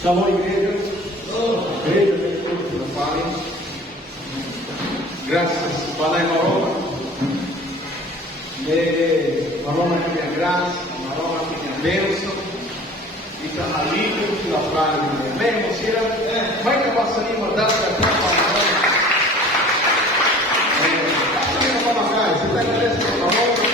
Shalom, igreja. Igreja, que não falem. Graças para a Maroma. Maroma que minha graça, Maroma que minha bênção. E está ali, que ela fala. Bem, moceira, vai que eu passo ali mandar para cá para a Maroma. Passa ali para a casa, você está agradecendo a Maroma.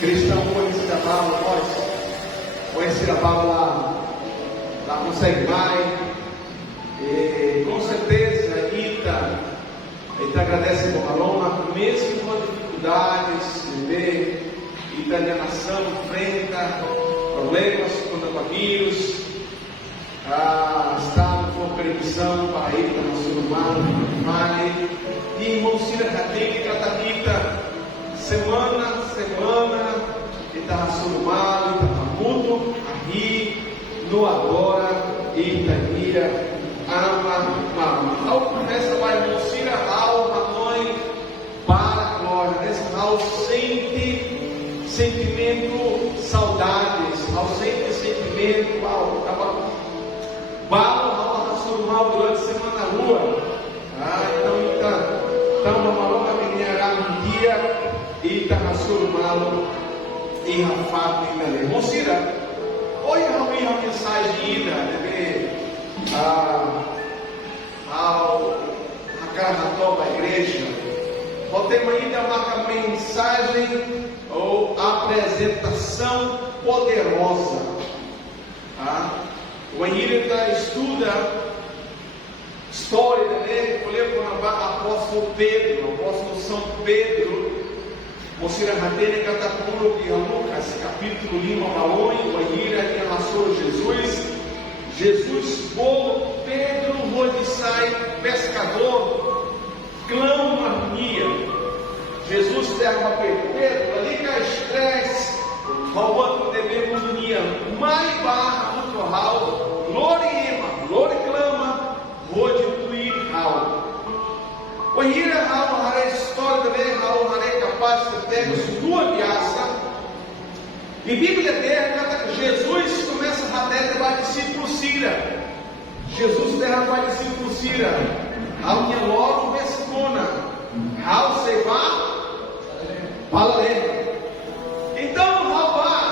Cristão conhece a palavra, conhece a palavra lá consegue mais, e com certeza Ita agradece por Maroma, mesmo com dificuldades, Ita de nação enfrenta problemas com vírus, está com permissão para Ita nacional, e Monsira Catélica Ita semana, ele está racionando mal, ele está muito a rir, no adora, ele está ira, ama. Ao começa vai mostrar a mãe para a glória, nesse ao sente sentimento, saudades, ao sente sentimento, ao racionando mal durante a semana na rua. Então uma maroca mineral um dia. E está racionando e Rafa ainda lê. Moçira, hoje eu vi uma mensagem ao Racarrató da igreja. Temos ainda uma mensagem ou apresentação poderosa. O ainda estuda história dele, o apóstolo Pedro, o apóstolo São Pedro. Moçira Radene Catapuro de Lucas, capítulo Lima Maoi, Guaíra em relação a Jesus, bolo, Pedro, Rodissai, pescador, clama minha. Jesus terra Pedro, ali que a estresse, roubando o dever do dia, mai barra, muito rau, glória clama, rode tuir rau. Guaíra rau, a história dele, rau, capaz de ter sua ameaça. E Bíblia terra, Jesus começa a bater para discípulo Cira. Jesus terra para discípulo Cira. Ao que logo vescona. Ao se vá, então, roubar.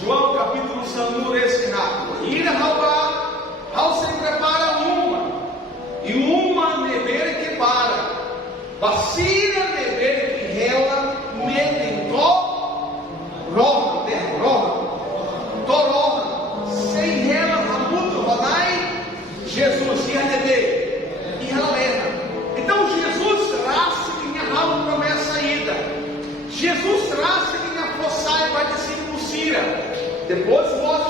João capítulo Sandu esse rápido. Ir roubar. Ao se prepara uma. E uma dever que para. Vacina dever que ela metem roja, sem ela muito rodai, Jesus ia beber e ela leva. Então Jesus traz que minha alma começa a ida. Jesus traz que minha força para discípulo Cira. Depois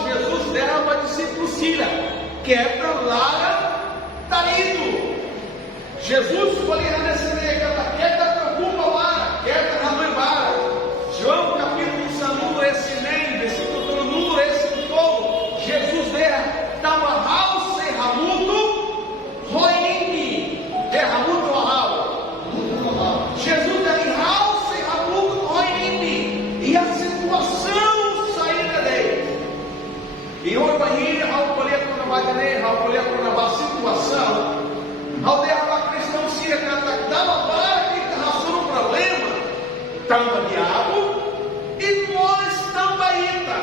Jesus dela para discípulo Cira. Quebra lá, está indo. Jesus foi nessa igreja, quer preocupa lá, quer na mãe vara. João capítulo sanudo esse nem, versículo número esse todo. Jesus estava ao ser ramudo, roinde, derramudo ao Jesus daí ao ser ramudo, roinde, e a situação saída dele. E hoje vai ao colher quando vai ter, ao colher quando vai a situação, ao derramar cristão se dava para que está no problema, tamba diabo e nós tambaíta.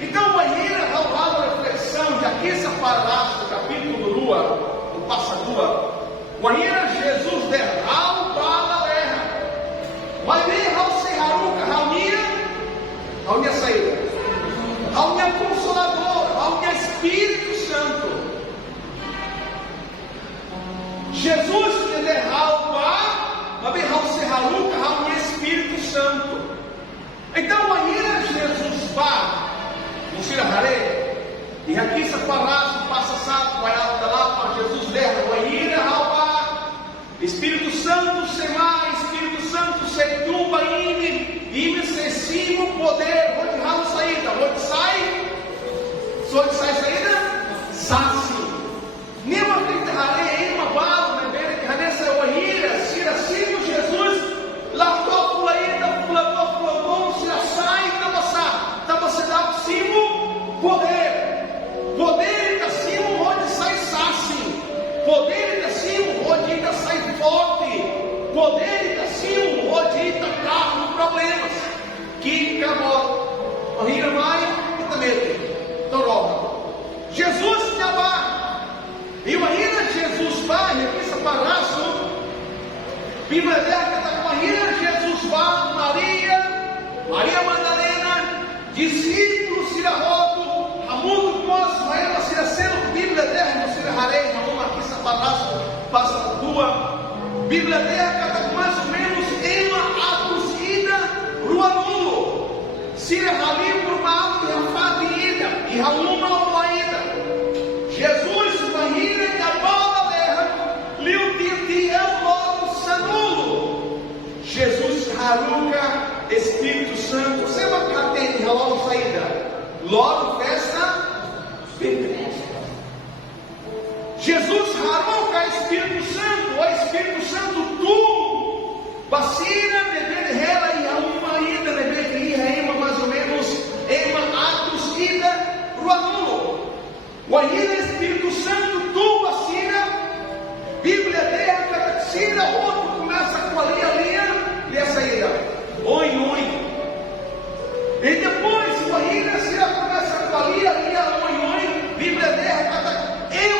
Então Bahia roubava a reflexão de aqui essa palavra do capítulo Lua, do passadua. Bahia Jesus derrama a terra. Vai ver ao serraruca, a minha saída, ao minha consoladora, ao meu Espírito Santo. Jesus te derrama, vai ver ao serraruca, ao meu Espírito Santo. Então ainda Jesus vai, não se rarei. E aqui essa palavra passa sabe, vai lá para Jesus derrama, ainda roubar. Espírito Santo se vai, Espírito Santo se tumba e excessivo poder. Onde rala saída? Onde sai? Onde sai saída? Sácio. Nem uma vida rarei, uma bala, né? Que rarei saiu rodita sai forte, poder da sim, rodita carro problemas, que acabou, a rir mais e também, torou. Jesus estava, e uma ira Jesus vai, repisa paraço, Bíblia dela com a ira Jesus vai, Maria Madalena, discípulos se rodo, a muito moço, mas ela se acena, Bíblia dela, não se rarei, não aqui essa paraço, passa a tua, Bíblia dela, cada mais ou menos, em uma aduzida, rua nulo, se rali por mal, e a fadida, e a uma ainda, Jesus, uma ira, e a bola dela, liu titi, logo sanulo, Jesus, Haruka, Espírito Santo, você vai catar logo saída, logo festa, Jesus, Haruka, Espírito Santo, o Espírito Santo, tu, vacina, beber rela e a uma ida, beber que ia, mais ou menos, uma atos ida, ruanulo, o ainda Espírito Santo, tu, vacina, Bíblia dela, vacina, outro começa com a linha, e a saída, oi. E depois, o ainda se começa com a linha, oi, Bíblia dela,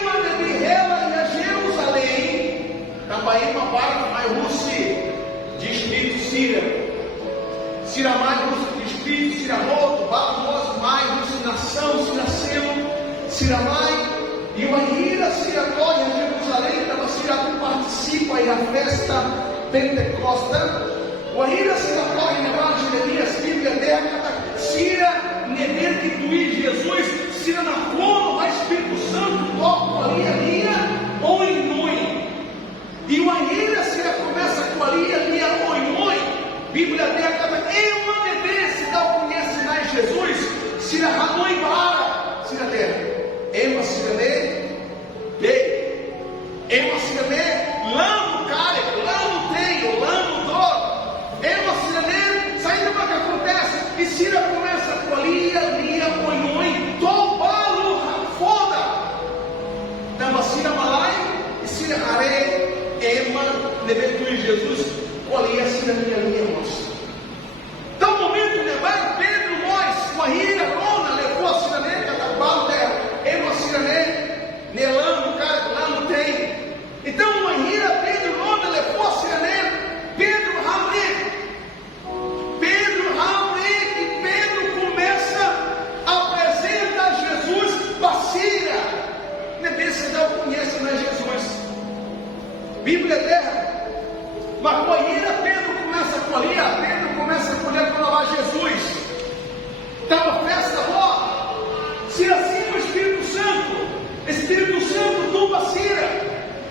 uma de rela e a Jerusalém, também uma parte mais russa, de espírito Sira mais russa de espírito, Sira roto, Balos mais russinação, Sira mais, e uma ira, Sira corre a Jerusalém, então Sira participa aí na festa Pentecosta, uma ira, Sira corre na Evangelia, Bíblia dela, Sira, never que tu e Jesus, Sira na cor, o Espírito Santo, toca ali, oi. E o ainda se começa com ali, oi. Bíblia dela, uma vez se dá o conhece mais Jesus, se a ramoi para, se a terra, se lá no cara, lá no teio, lá no dor, se saindo para que acontece, e se começa com ali, oi, tobalo, foda, então se malai, e se are, nebetu e Jesus, qual é se minha moça. Então, o momento de levar Pedro, nós, com a ira, Rona, levou a cidadania, catabalo dela, nelando, cara, lá não tem. Então, uma ira, Pedro, Rona, levou a cidadania, Pedro, e Pedro começa a apresentar Jesus, vacina, nem se não conhece mais Jesus. Bíblia dela, mas com a ira, Pedro começa a colher para lavar Jesus. Estava festa lá, se assim o Espírito Santo, tu vacina,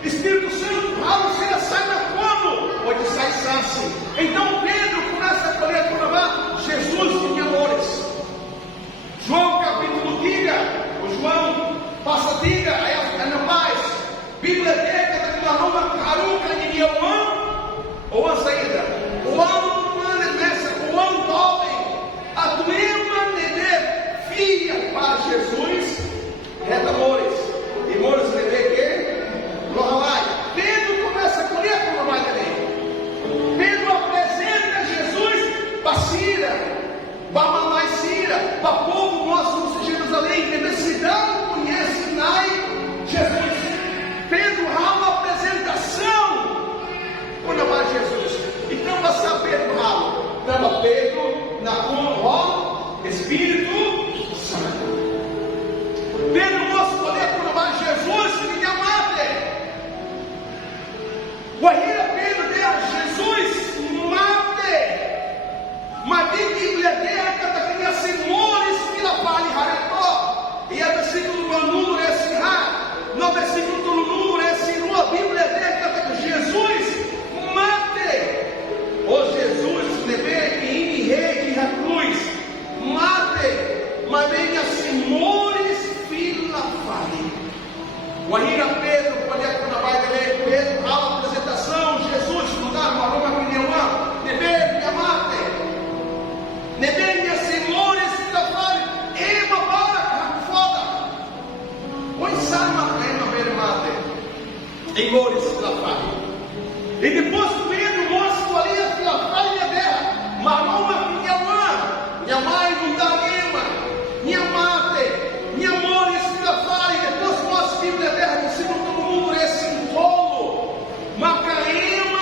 Espírito Santo, ralo se sai da como? Pode sair assim. Então Pedro começa a colher para lavar Jesus, meus amores. João capítulo 3, o João passa diga, é na paz. Bíblia dele, aroma caruca de ou a saída, o jovem, a tua filha para Jesus, amores, e moros de que? Pedro começa a colher com a dele. Pedro apresenta Jesus para Síria, para Manaíra, para o povo nosso de Jerusalém, que necessidade conhece Jesus. Pedro rama a apresentação quando vai Jesus. Então vai saber Pedro rama. Estava Pedro na honra, Espírito Santo. Pedro mostra poder quando vai Jesus, minha madre. Guarda Pedro deu Jesus, mate. Mas tem Bíblia dela, cada criança senhores que la vale haretó. E a versículo do número é assim, no versículo do número é assim, a Bíblia dela, Jesus, mate. O Jesus, deve que rei que a cruz, mate. Mas venha senhores, fila vale. Guarda Pedro, quando é que vai ler Pedro, a apresentação, Jesus, mandar uma Roma Senhores pela falha. E depois Pedro mostra ali a falha dela. Maroma, minha mãe não dá lima, minha mate, minha amor, esse pela falha. E depois mostra a Bíblia dela, que se não todo mundo esse entolo. Macaema,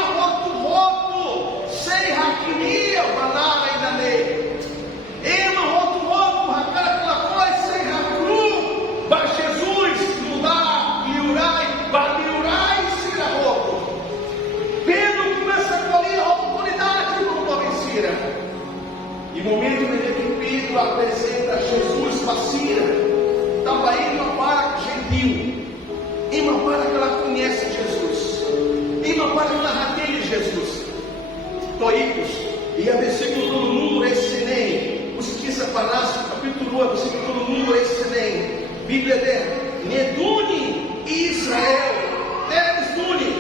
roto, sei raquinia, banana ainda nele. Ema, roto, aquela coisa, sei racru, para Jesus, mudar, liurai, se roto. Pedro começa a colher a oportunidade como convencida. E no momento em que Pedro apresenta Jesus para Cira, estava indo para gentil, indo para que ela conhece Jesus, indo para que ela rateie Jesus. Toicos, e a versículo todo mundo ensinei, os que se parassem, capítulo 2, versículo todo mundo ensinei, Bíblia dela, Nedune Israel, Teres Dune,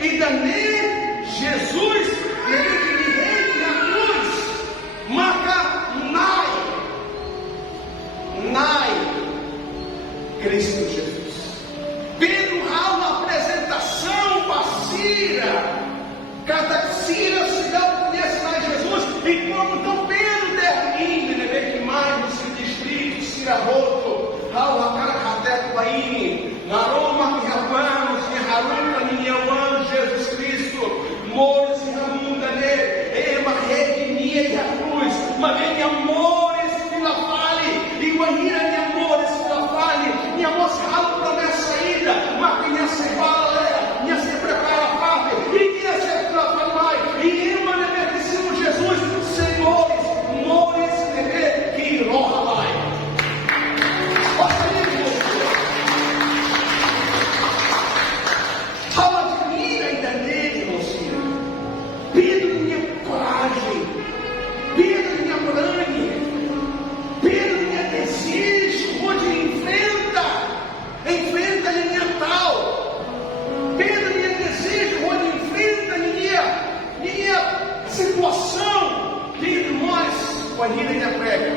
e Dane Jesus, ele rei na cruz, marca Nai, Cristo Jesus. Pedro há uma apresentação para Cira, cada Cira se não conhece mais Jesus, e como então Pedro termina, ele que mais no distrito, Cira roto, há cara cateco aí, Naroma, Mihabanos, Miharuca, Ninhauan, Jesus Cristo, Mores e Ramunda nele, Ema, Redimia e a cruz, mas vem amores pela vale, e Guanira de amores pela vale, minha moça, há uma promessa ainda, mas minha se fala, minha se prepara a parte, e minha se prepara mais, e Ema, nebedíssimo Jesus, senhores, mores, nebe, que rola mais. Posso ir, Pedro tinha coragem, Pedro tinha plano, Pedro tinha desejo, onde enfrenta linha tal, Pedro tinha desejo, onde enfrenta linha situação, Pedro nós, com a linha prega,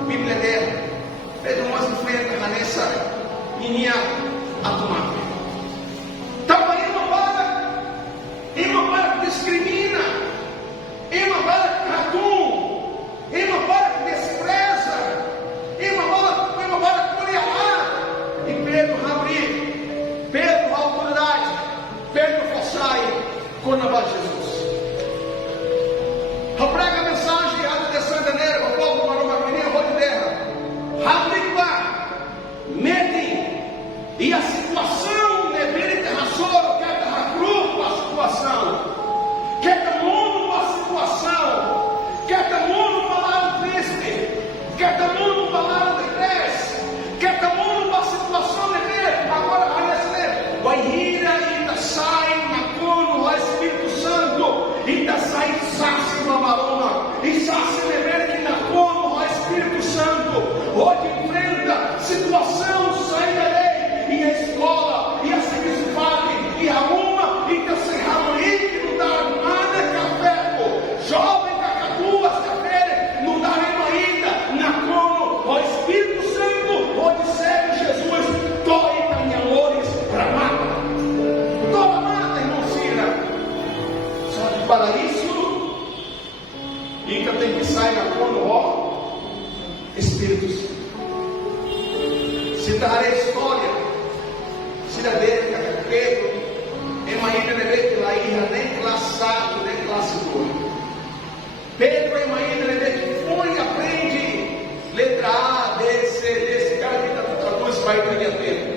a Bíblia dela, Pedro nós enfrenta nessa linha atual. Uma para que discrimina, uma para que radum, uma para que despreza, uma para que colherá. E Pedro abrir, Pedro a autoridade, Pedro forçai com a Jesus. Eu prego a mensagem a de Santa Neira, o povo para uma menina rua de terra. Abriga, metem, e a situação de ver raçou, que quer mundo para a situação, quer mundo para o triste, quer mundo para o depressa, quer mundo para a situação de ver, agora vai rir e da sai na cono o Espírito Santo, e da sai saci na maroma, e saci de ver que na cono o Espírito Santo, onde enfrenta situação, sai da lei, e a escola, e a serviço e a uma, e que se harmonia, que não dá nada café, jovem cacatua, se não dá ainda, na como o Espírito Santo, onde serve Jesus, toda em amores para mata, toda mata, irmão Cira, só que para isso, Inca tem que sair na como o Espírito Santo. Citarei a história, cidadela, Pedro, Emaína nebe que lá ia nem classe 4, nem classe 2. Pedro Emaína nebe que foi e aprende letra A, B, C, D, esse cara que está traduz vai ganhar tempo.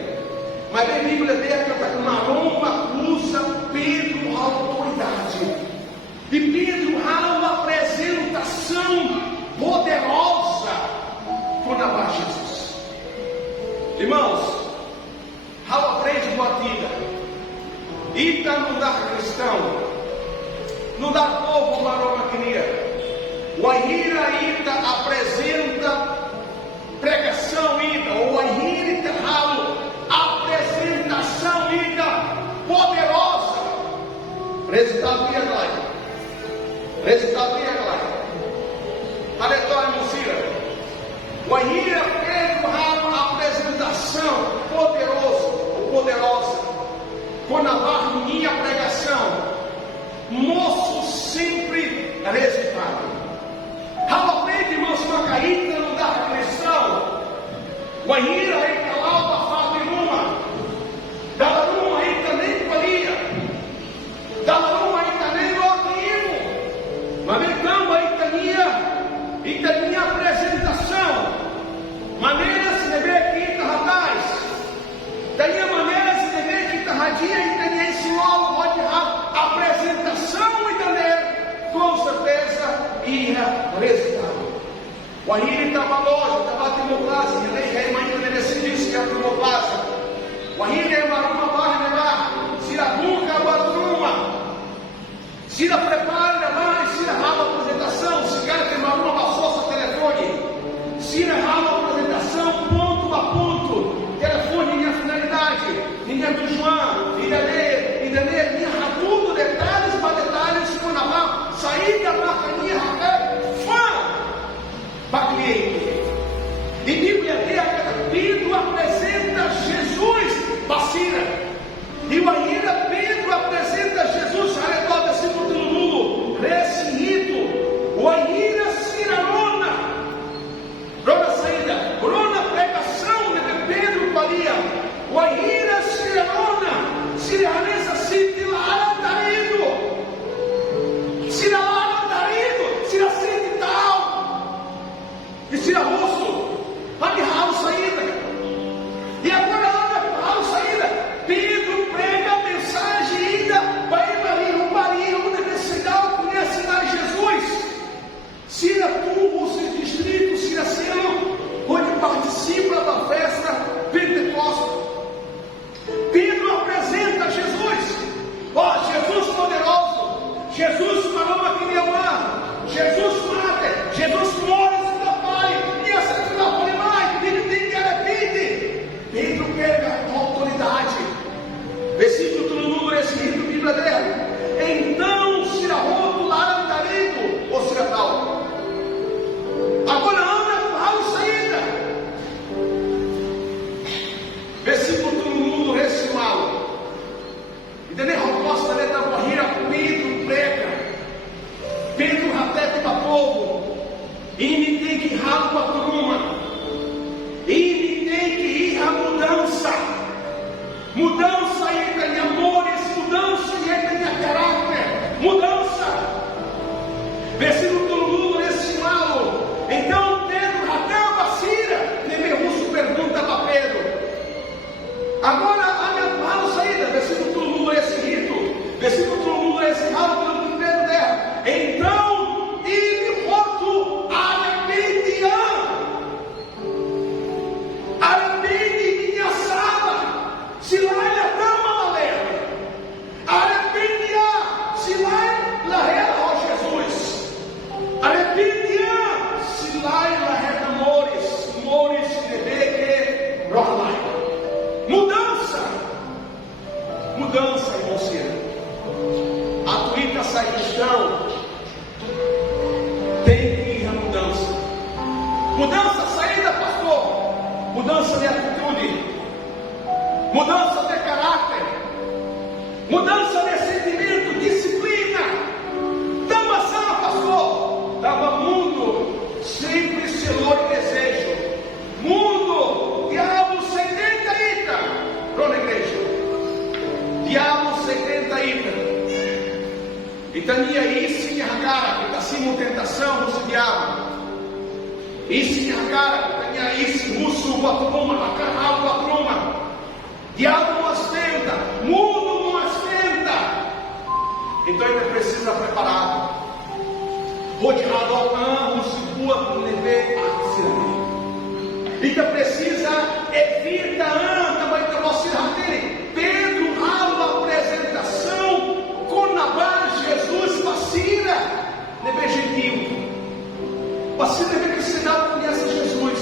Mas a Bíblia dele que está com Maroma usa Pedro a autoridade. E Pedro há uma apresentação poderosa com a Jesus. Irmãos, Raul aprende com a vida. Ita não dá cristão, não dá povo maroma queria. O Ahira Ita apresenta pregação Ita, o Ahira Ita Raul, apresentação Ita poderosa. Resultado ia lá. Aleluia, Mocira. O Ahira fez a apresentação poderosa. Quando a barra minha pregação, moço sempre resultado. Rapaz, irmãos, uma caída não dá cristão. O Aira aí está lá, o Bafado e Ruma. Dá uma aí também com a Lia. Dá uma aí também com a Imo. Mas então aí está minha apresentação. Maneiras de ver aqui está rapaz. Daí maneiras de ver que está radia e tem esse logo pode a apresentação e também com certeza ia resultado. O Aira estava loja, estava a termoplasa, e nem ainda decidiu se era termoplasa. O Aira é uma barra de barra, se a boca barulhuma, se a prepara de barra, se a rala a apresentação, se quer ter uma vassoura telefone, se a rala a apresentação, ponto a ponto, telefone, minha finalidade, minha do João, e daí, minha tudo, detalhes para detalhes, quando a barra, sair da barraninha, para cliente. E Bíblia Pedro apresenta Jesus, vacina. E o Aira Pedro apresenta Jesus, arredor desse mundo, recido. O Aira Cirarona, Rona saída, Rona pregação de Pedro Palia. O Aira Cirarona, Ciranesa City lá tarido. Cira lá tarido, Cira City tal. E Cira Russo, vai de ralo saída. E agora anda ralo saída. Pedro prega a mensagem ainda. Vai Maria, onde necessidade conhece a Jesus. Cira Turbo, Cira Distrito, Cira Selo, onde participa da festa Pentecostal. Pedro apresenta Jesus. Ó, Jesus poderoso. Jesus falou que me amar. Jesus mata. Jesus morre. Pedro pega a autoridade. Versículo todo mundo esse rito Bíblia dele. Então será roto lá no tarido, ou será tal. Agora anda com a saída. Versículo todo mundo recimado. E daí a proposta da barreira, Pedro prega. Pedro repete para o povo. E me tem que ralo para a turma. Mudança entra em amores, mudança entra em caráter, mudança. Versículo todo mundo nesse malo. Então Pedro até a vacina, Nemerusso pergunta para Pedro. Agora a minha saída, versículo todo mundo esse rito, versículo todo mundo esse malo pelo Pedro dela. Então ele voto arrependiam. Arrepende minha sala, se lá ele tama na leva. Arrepende-a, se lá ela reta, ó Jesus. Arrepende-a, se lá ela reta amores de ver que rola. Mudança, irmão. A tua sacristão tem que ir a mudança. Mudança, saída, pastor. Mudança de atitude, mudança de caráter, mudança de sentimento, disciplina. Estava sã, pastor. Estava mundo, sempre selou e desejo. Mundo, diabo 70 ita. Para a igreja. Diabo 70 ita. E também isso que a cara, que está acima de tentação, o diabo. Isso que a cara, isso russo, patruma, a carral, patruma. Diabo não ostenta, mundo não ostenta. Então ele precisa preparado. Rodeado ao campo, se pua por levar a cidade. Então precisa evitar anda, vai ter você dele. Pedro rala a apresentação com Nabá, Jesus vacina, deve gentil. Vacina deve que se não conhece Jesus.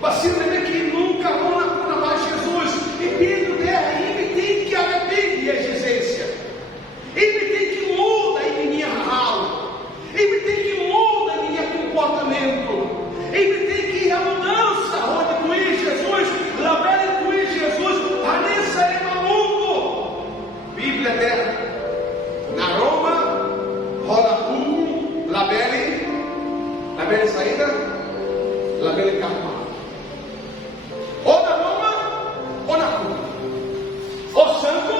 Vacina deve que nunca vão na mais Jesus. E Pedro ele tem que arrepender a existência. Ele tem que mudar em minha rala. Ele tem que mudar em meu comportamento. Ele tem que ir à mudança onde tu és Jesus. Lá tu és Jesus. A Bíblia terra. Na Roma, rola tudo, labelle saída, labelle capa. Ou na Roma, ou na Cuba. Ou santo,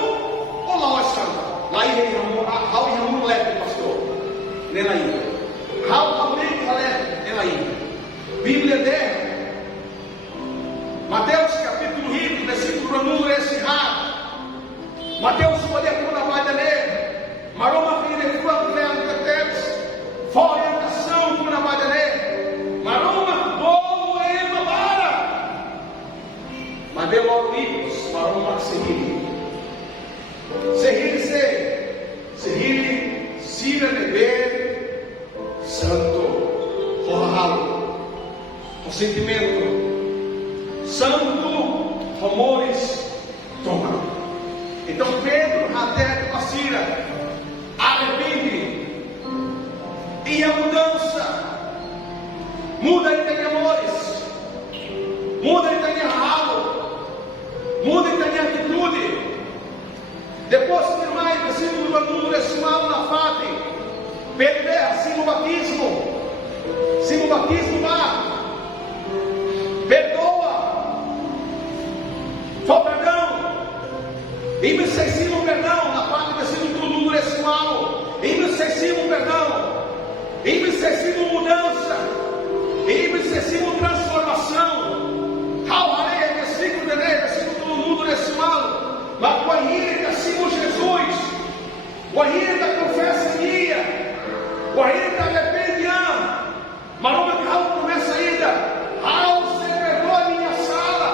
ou lá é santo. Lá é um leve, pastor. Nela aí. Bíblia terra. Mateus capítulo 1, versículo número esse raro. Mateus poder por na vaga dele. Maroma filho de quanto leva tetes. Fora orientação por na vaga dele. Maroma bolo e mabara. Madelo ricos, maroma seguir. Seguir, sira beber, santo, ralo, consentimento. Santo, amores, toma. Então Pedro, até passira, arrepende. E a mudança, muda e tem amores, muda e tem ralo, muda e tem atitude. Depois que mais, versículo do número decimal na fate, Pedro é assim o batismo lá, perdoa, só perdão, e me excessivo perdão, na parte do versículo do número decimal, e me excessivo perdão, e me excessivo mudança, e me excessivo transformação, calmarei, versículo do número decimal, mas com a ira acima Jesus, com a ira confessa minha, com a ira arrependiam, mas não me calmo com essa ida. Ao você perdoa minha sala,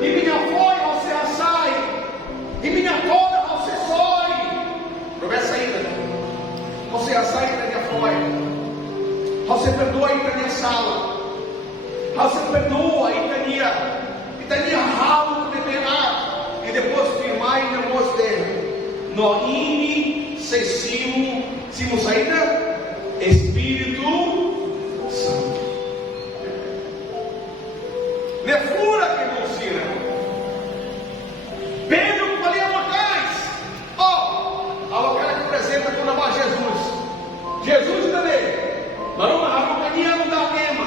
e minha folha você assai, e minha toda você sói. Promessa ainda, você assai da minha folha, você perdoa e da minha sala, você perdoa e da minha ralo de beberá, e depois firmar e não mostrar. No ini se saída, Espírito Santo. Ne fura que não sira. Pedro, qual é o locais? A local que apresenta quando vai Jesus também. Mas uma harmonia não dá tema.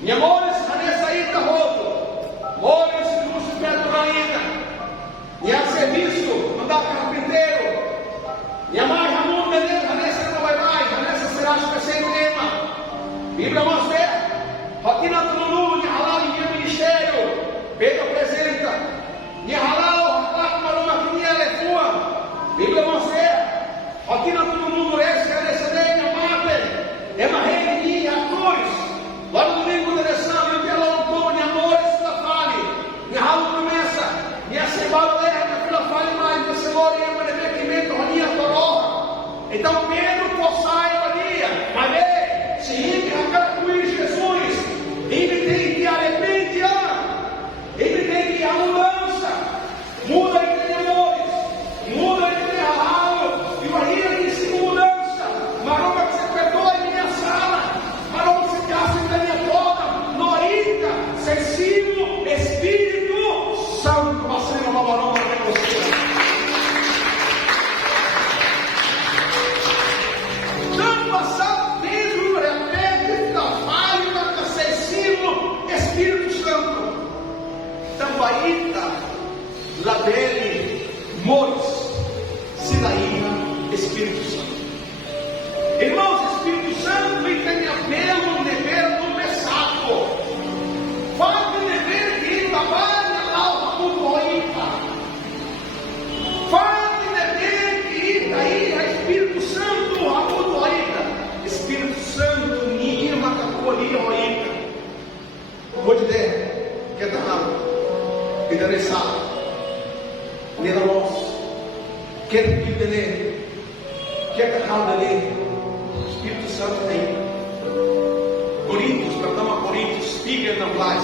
Minha mores, a nessa aí está roto. Mores, não se perto ainda. Minha serviço, não dá carpinteiro. Minha mãe, a mão, a nessa não vai mais. A nessa será sem tema. Bíblia mostra. Aqui na Tululu, de halal e de ministério, Pedro apresenta, de halal, rapaz, maroma, que minha lefua, Bíblia mostra, aqui na Tululu, esse é desse daí, a mate, é uma rede de a cruz, lá no domingo da lição, eu tenho lá um tom de amor, esse da fale, de halal promessa, minha cebada leva, minha fila fale mais, minha cebola e uma derretimento, rolinha coroa. Então Pedro forçai a dia, mas vê, se ir, aquela cruz de Jesus. Ele tem que arrepender, ele tem que a mudança, muda e tem amores, muda e tem ralo, e o ainda tem sido mudança, maroma que você perdoa em minha sala, maroma que você casa em minha toda, norita, sensível, Espírito Santo, passando uma maroma para você. Tanto passado, Pedro repete, Espírito Santo, Tambaíta, Labele, Mores, Silaína, Espírito Santo. Irmãos, Espírito Santo, e tem apelo, dever do messaco. Faz de dever que trabalha lá o poeta. Faz de dever que daí a Espírito Santo, a poeta. Espírito Santo, minha macacolia, poeta. Vou te dizer, que é danado, que é dançado, que é dançado, que é dançado, que é dançado, Espírito Santo aí. Coríntios, perdão a Coríntios, Bíblia na paz,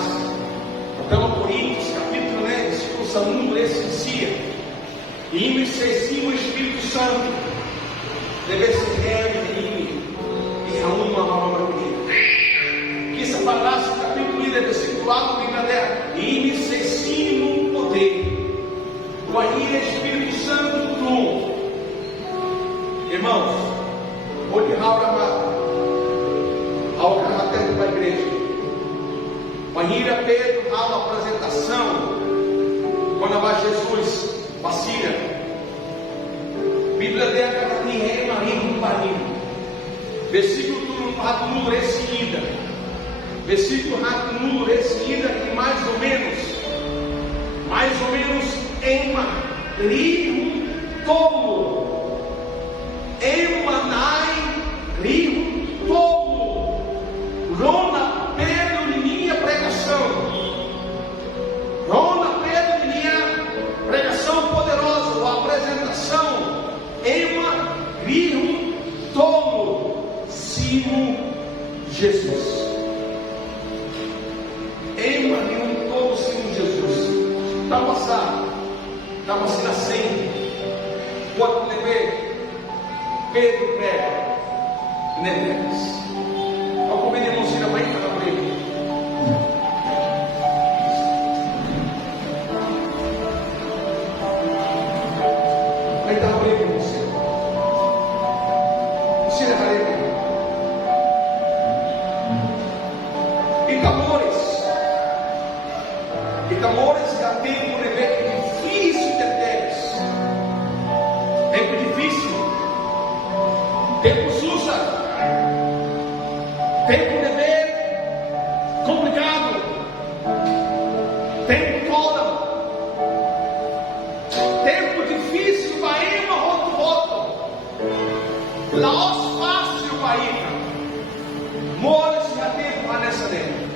perdão a Coríntios, capítulo 9, discussão 1, essencia, e me excessivo Espírito Santo, deve ser em mim, e a uma nova vida. Que essa palavra, capítulo 1, versículo 4, Bíblia dela, e me excessivo poder, o aí Espírito Santo. Irmãos, onde Raurama, ao caractere da igreja, Maíra Pedro, a apresentação, quando vai Jesus, vacina, Bíblia dela, Catarina, marido, marido, versículo do rato nurecida, versículo rato nurecida, que mais ou menos, rio tolo, emanai, rio tolo, Rona Pedro de minha pregação, Rona Pedro de minha pregação poderosa, a apresentação, ema, rio tolo, Simo Jesus. Ema, rio tolo, Simo Jesus. Estava se nascendo, quando Pedro prega, Neves. Ao comer de mocinha, vai entrar na briga. Vai entrar na briga, mocinha. Você levarei para mim. E Camores já tem um evento difícil de teres. Tempo difícil. Tempo sussa. Tempo de ver complicado. Tempo toda. Tempo difícil, Bahia, roto. Laos fácil, Bahia. Mores já tem nessa dentro.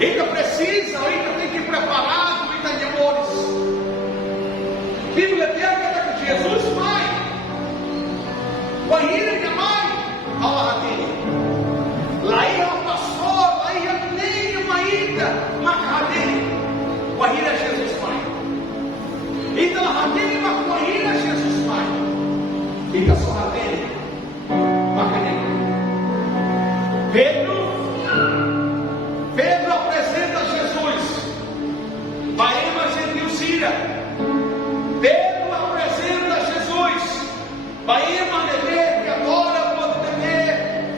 Ainda precisa, ainda tem que preparar, ainda de amores. Bíblia tem que Jesus, mãe. Bahia, minha mãe. Alaradinha. Lá ia o pastor, lá ia nem uma ida, Macarradinha. Bahia é Jesus, mãe. Então, Alaradinha, Bahia é Jesus, mãe. Então, só Alaradinha, Macarradinha. Pedro apresenta Jesus. Baema gentil Cira. Pedro apresenta Jesus. Baema nele que adora quando temer.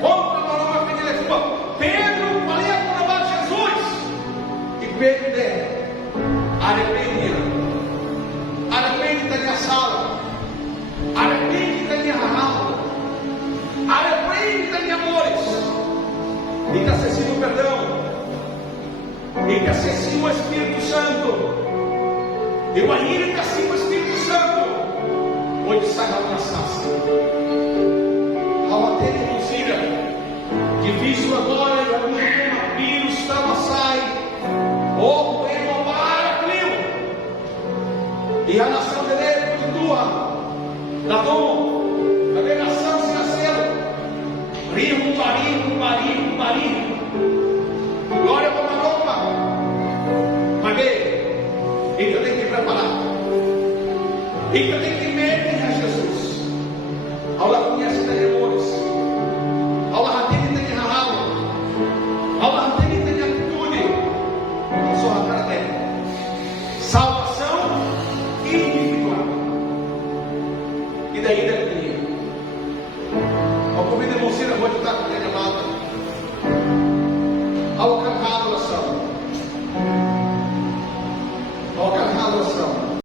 Compra para uma filha de sua. Pedro valia para levar Jesus. E Pedro dele. Arrepende da minha sala. Arrepende da minha alma. Arrepende da minha amores. E que acessível perdão. E que acessível o Espírito Santo. E o ainda que acessível o Espírito Santo. Onde sai a cansaça. Ao até reduzida. Difícil agora. E algum tema. Vírus estava sai. Ou tema para clima. E a nação dele continua. Da dom. A nação se nasceu. Rio, marido. Glória para a roupa. Mas bem, então tem que preparar. Então tem que meter a Jesus. Aula conhece de amores. Aula tem que ter ralo. Aula tem que ter atitude. Só a cara dele. Salvação individual. E daí